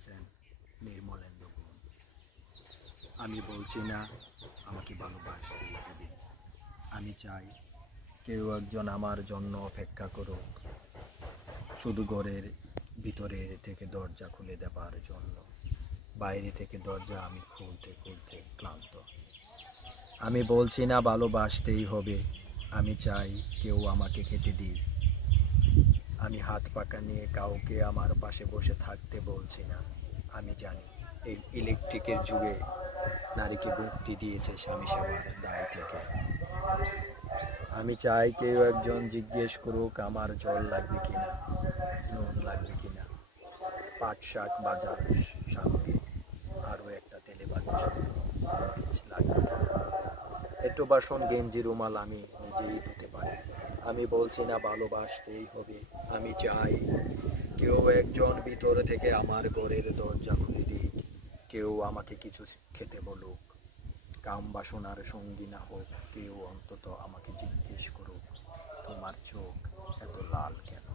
লিখেছেন নির্মলেন্দু গুণ। আমি বলছি না আমাকে ভালোবাসতেই হবে, আমি চাই কেউ একজন আমার জন্য অপেক্ষা করুক, শুধু ঘরের ভিতরের থেকে দরজা খুলে দেবার জন্য। বাইরে থেকে দরজা আমি খুলতে খুলতে ক্লান্ত। আমি বলছি না ভালোবাসতেই হবে, আমি চাই কেউ আমাকে খেতে দিক। আমি হাত পাকা নিয়ে কাউকে আমার পাশে বসে থাকতে বলছি না। আমি জানি এই ইলেকট্রিকের যুগে নারীকে মুক্তি দিয়েছে স্বামী সেবার দায় থেকে। আমি চাই কেউ একজন জিজ্ঞেস করুক আমার জল লাগবে কিনা, নুন লাগবে কিনা, পাট শাক বাজার সঙ্গে আরও একটা তেলে ভাজা শুকনো মরিচ লাগবে কিনা। একটু বাসন গেঞ্জি রুমাল আমি নিজেই ধুতে পারি। আমি বলছি না ভালোবাসতেই হবে, আমি চাই কেউ একজন ভিতর থেকে আমার ঘরের দরজা খুলে দিক, কেউ আমাকে কিছু খেতে বলুক, কাম বাসনার সঙ্গী না হোক, কেউ অন্তত আমাকে জিজ্ঞেস করুক তোমার চোখ এত লাল কেন।